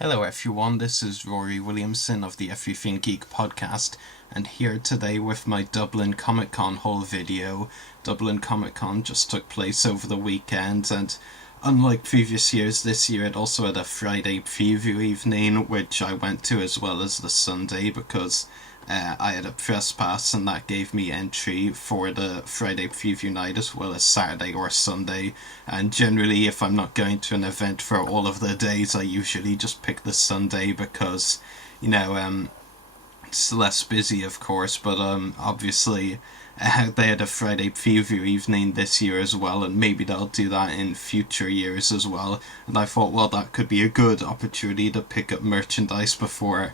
Hello everyone, this is Ruari Williamson of the Everything Geek podcast, and here today with my Dublin Comic Con haul video. Dublin Comic Con just took place over the weekend, and unlike previous years, this year it also had a Friday preview evening, which I went to, as well as the Sunday, because I had a press pass and that gave me entry for the Friday preview night as well as Saturday or Sunday. And generally, if I'm not going to an event for all of the days, I usually just pick the Sunday because, you know, it's less busy, of course, but obviously they had a Friday preview evening this year as well, and maybe they'll do that in future years as well. And I thought, well, that could be a good opportunity to pick up merchandise before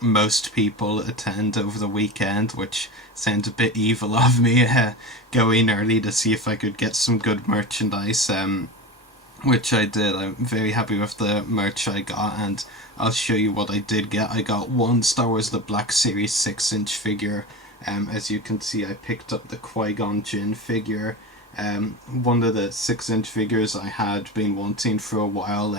most people attend over the weekend, which sounds a bit evil of me, going early to see if I could get some good merchandise. Which I did. I'm very happy with the merch I got, and I'll show you what I did get. I got one Star Wars The Black Series 6-inch figure. As you can see, I picked up the Qui-Gon Jinn figure. One of the 6-inch figures I had been wanting for a while.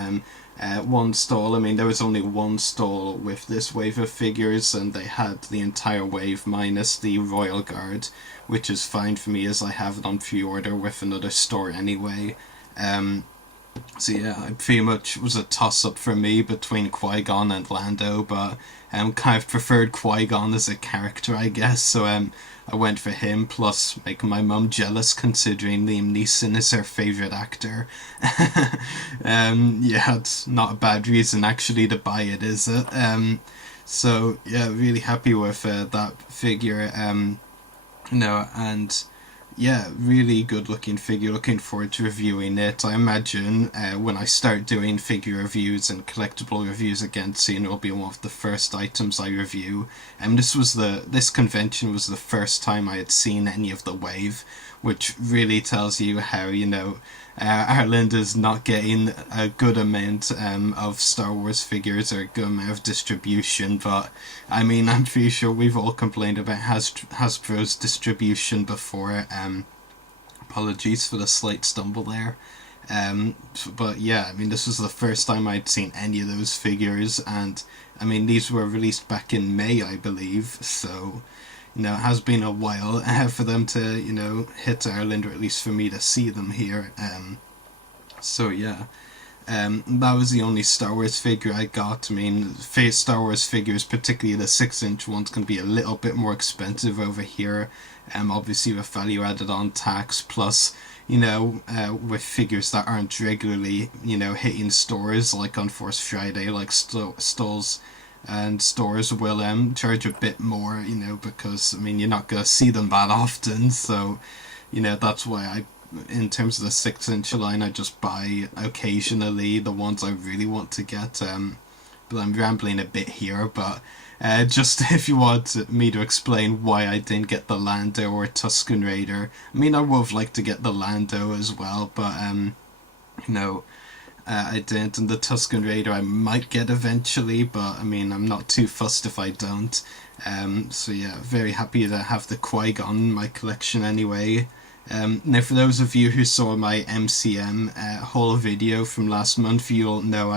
One stall, I mean, there was only one stall with this wave of figures, and they had the entire wave minus the Royal Guard, which is fine for me as I have it on pre-order with another store anyway. So yeah, it pretty much was a toss-up for me between Qui-Gon and Lando, but kind of preferred Qui-Gon as a character, I guess, so I went for him, plus making my mum jealous considering Liam Neeson is her favourite actor. Yeah, it's not a bad reason actually to buy it, is it? So yeah, really happy with that figure, and yeah, really good looking figure. Looking forward to reviewing it. I imagine when I start doing figure reviews and collectible reviews again soon, it'll be one of the first items I review. And this convention was the first time I had seen any of the wave, which really tells you how, Ireland is not getting a good amount of Star Wars figures or a good amount of distribution, but I mean, I'm pretty sure we've all complained about Hasbro's distribution before. Apologies for the slight stumble there. But yeah, I mean, this was the first time I'd seen any of those figures, and I mean, these were released back in May, I believe, so it has been a while for them to, hit Ireland, or at least for me to see them here. So yeah, that was the only Star Wars figure I got. I mean, Star Wars figures, particularly the 6-inch ones, can be a little bit more expensive over here. Obviously with value added on tax, plus, with figures that aren't regularly, hitting stores, like on Force Friday, like stalls and stores will charge a bit more, because, I mean, you're not going to see them that often, so, that's why in terms of the 6-inch line, I just buy occasionally the ones I really want to get, but I'm rambling a bit here, but just if you want me to explain why I didn't get the Lando or Tusken Raider, I mean, I would have liked to get the Lando as well, but, I didn't, and the Tusken Raider I might get eventually, but I mean, I'm not too fussed if I don't. So yeah, very happy to have the Qui-Gon in my collection anyway. Now, for those of you who saw my MCM haul video from last month, you'll know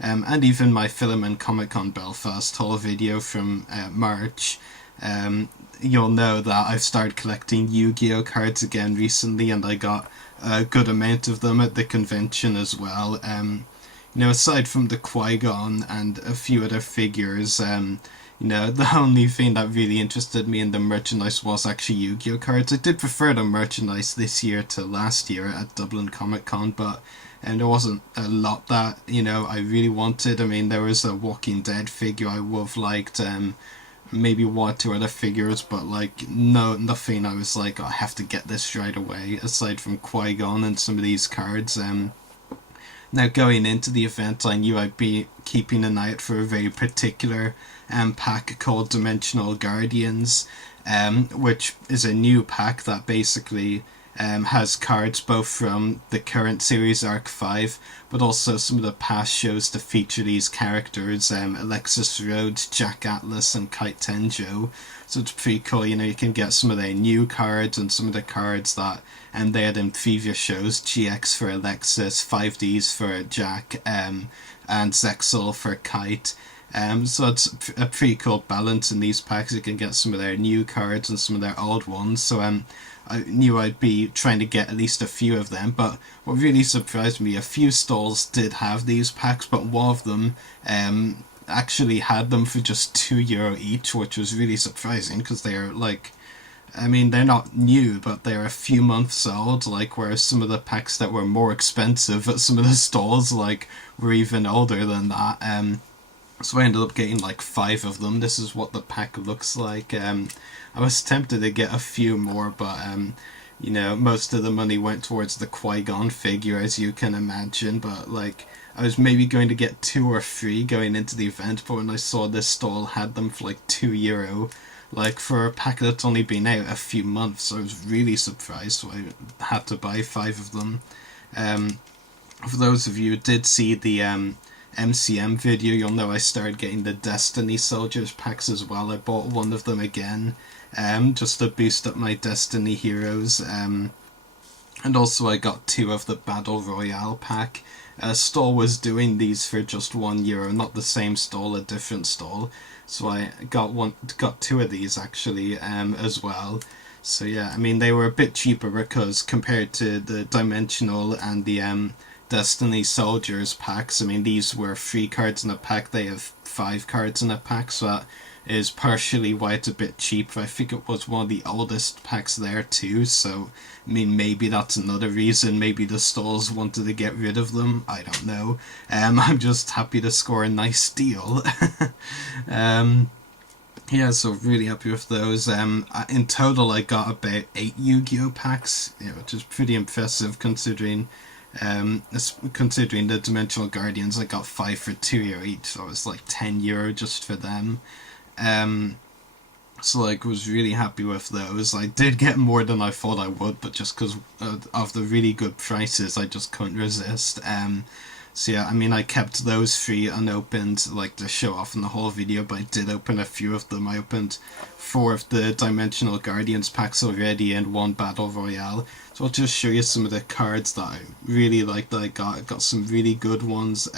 and even my Film and Comic Con Belfast haul video from March, you'll know that I've started collecting Yu-Gi-Oh cards again recently, and I got a good amount of them at the convention as well. Aside from the Qui-Gon and a few other figures, the only thing that really interested me in the merchandise was actually Yu-Gi-Oh cards. I did prefer the merchandise this year to last year at Dublin Comic Con, but there wasn't a lot that, I really wanted. I mean, there was a Walking Dead figure I would have liked, maybe one or two other figures, but nothing I was like, oh, I have to get this right away, aside from Qui-Gon and some of these cards. Now, going into the event, I knew I'd be keeping an eye out for a very particular pack called Dimensional Guardians, which is a new pack that basically has cards both from the current series Arc 5, but also some of the past shows to feature these characters, Alexis Rhodes, Jack Atlas, and Kite Tenjo. So it's pretty cool, you can get some of their new cards and some of the cards that they had in previous shows, GX for Alexis, 5Ds for Jack, and Zexal for Kite. So it's a pretty cool balance in these packs. You can get some of their new cards and some of their old ones. So I knew I'd be trying to get at least a few of them. But what really surprised me, a few stalls did have these packs, but one of them actually had them for just €2 each, which was really surprising because they are like, I mean, they're not new, but they're a few months old, like, whereas some of the packs that were more expensive at some of the stalls, like, were even older than that. So I ended up getting like 5 of them. This is what the pack looks like. I was tempted to get a few more, but most of the money went towards the Qui-Gon figure, as you can imagine. But like, I was maybe going to get 2 or 3 going into the event, but when I saw this stall had them for like €2, like for a pack that's only been out a few months, I was really surprised. So I had to buy 5 of them. For those of you who did see the MCM video, you'll know I started getting the Destiny Soldiers packs as well. I bought one of them again, just to boost up my Destiny heroes, and also I got 2 of the Battle Royale pack. Stall was doing these for just €1, not the same stall, a different stall, so I got 2 of these actually, as well. So yeah, I mean, they were a bit cheaper because compared to the Dimensional and the Destiny Soldiers packs, I mean, these were 3 cards in a pack, they have 5 cards in a pack, so that is partially why it's a bit cheaper. I think it was one of the oldest packs there too, so I mean, maybe that's another reason. Maybe the stalls wanted to get rid of them, I don't know. I'm just happy to score a nice deal. Yeah, so really happy with those. In total I got about 8 Yu-Gi-Oh packs, which is pretty impressive considering the Dimensional Guardians. I got 5 for €2 each, so it was like €10 just for them. So like, was really happy with those. I did get more than I thought I would, but just because of the really good prices, I just couldn't resist. So yeah, I mean, I kept those 3 unopened, like, to show off in the whole video, but I did open a few of them. I opened 4 of the Dimensional Guardians packs already and 1 Battle Royale. So I'll just show you some of the cards that I really liked that I got. I got some really good ones.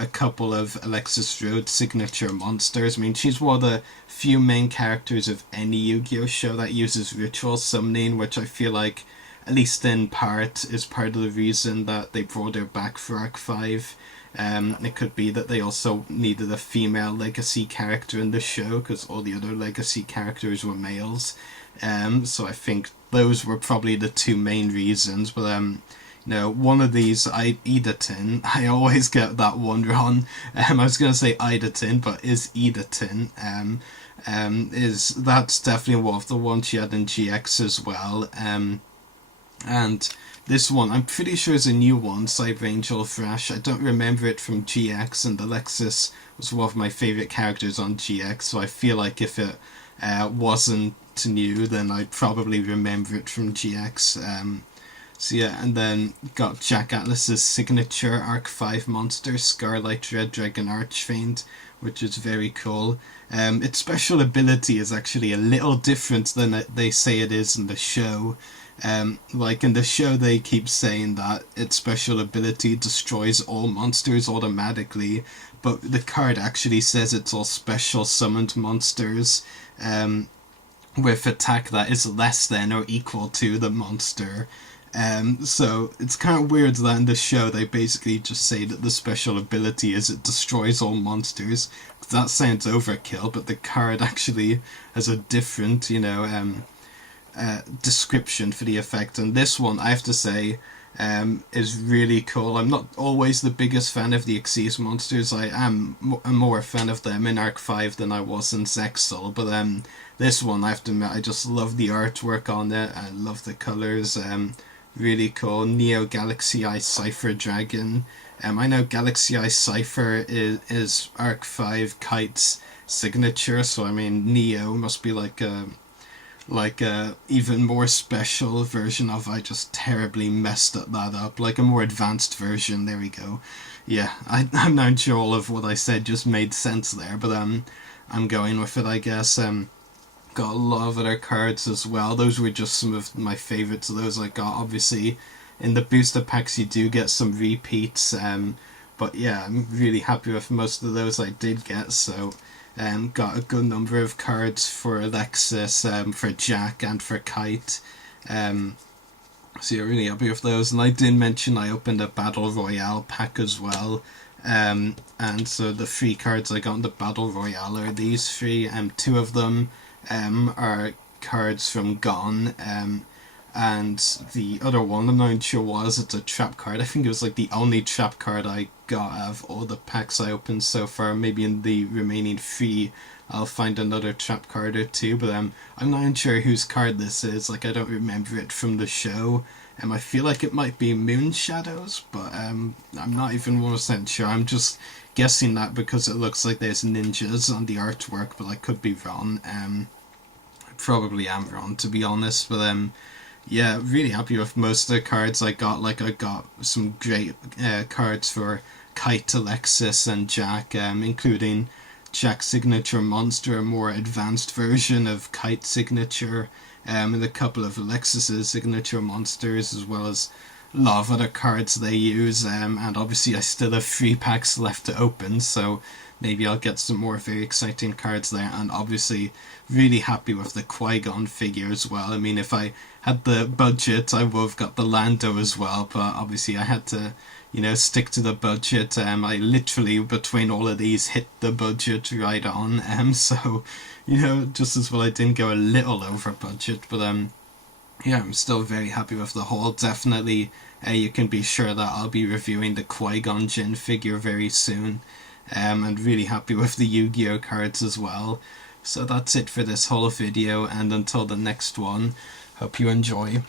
A couple of Alexis Rhodes signature monsters. I mean, she's one of the few main characters of any Yu-Gi-Oh show that uses ritual summoning, which I feel like, at least in part, is part of the reason that they brought her back for Arc 5. It could be that they also needed a female legacy character in the show, because all the other legacy characters were males. So I think those were probably the 2 main reasons, but one of these, Idatin, I always get that one wrong. I was going to say Idatin, but is Idatin. That's definitely one of the ones she had in GX as well. And this one, I'm pretty sure is a new one, Cyber Angel Thrash. I don't remember it from GX, and Alexis was one of my favourite characters on GX, so I feel like if it wasn't new, then I'd probably remember it from GX. So yeah, and then got Jack Atlas's signature Arc 5 monster, Scarlight Red Dragon Archfiend, which is very cool. Its special ability is actually a little different than they say it is in the show. Like in the show they keep saying that its special ability destroys all monsters automatically, but the card actually says it's all special summoned monsters with attack that is less than or equal to the monster. So it's kind of weird that in the show they basically just say that the special ability is it destroys all monsters. That sounds overkill, but the card actually has a different, description for the effect. And this one, I have to say, is really cool. I'm not always the biggest fan of the Xyz monsters. I am more a fan of them in Arc 5 than I was in Zexal, but this one, I have to admit, I just love the artwork on it. I love the colours. Really cool. Neo Galaxy Eye Cypher Dragon. I know Galaxy Eye Cypher is Arc 5 Kite's signature, so I mean Neo must be like a like a even more special version of I just terribly messed that up, like a more advanced version. There we go. Yeah, I'm not sure all of what I said just made sense there, but I'm going with it, I guess. Got a lot of other cards as well. Those were just some of my favorites of those I got. Obviously, in the booster packs you do get some repeats, but yeah, I'm really happy with most of those I did get. So, got a good number of cards for Alexis, for Jack, and for Kite. Um, so yeah, really happy with those. And I did mention I opened a Battle Royale pack as well. And so the 3 cards I got in the Battle Royale are these 3. Two of them are cards from Gone, and the other one, I'm not sure what it was, it's a trap card. I think it was like the only trap card I got out of all the packs I opened so far. Maybe in the remaining 3 I'll find another trap card or 2, but I'm not sure whose card this is. Like, I don't remember it from the show. I feel like it might be Moon Shadows, but I'm not even 1% sure. I'm just guessing that because it looks like there's ninjas on the artwork, but I could be wrong. I probably am wrong, to be honest, but yeah, really happy with most of the cards I got. Like, I got some great cards for Kite, Alexis, and Jack, including Jack's signature monster, a more advanced version of Kite's signature, and a couple of Alexis's signature monsters, as well as a lot of other cards they use, and obviously I still have 3 packs left to open, so maybe I'll get some more very exciting cards there. And obviously really happy with the Qui-Gon figure as well. I mean, if I had the budget I would have got the Lando as well, but obviously I had to, stick to the budget. I literally, between all of these, hit the budget right on, so, just as well I didn't go a little over budget, but yeah, I'm still very happy with the haul. Definitely, you can be sure that I'll be reviewing the Qui-Gon Jinn figure very soon, and really happy with the Yu-Gi-Oh cards as well. So that's it for this whole video, and until the next one, hope you enjoy.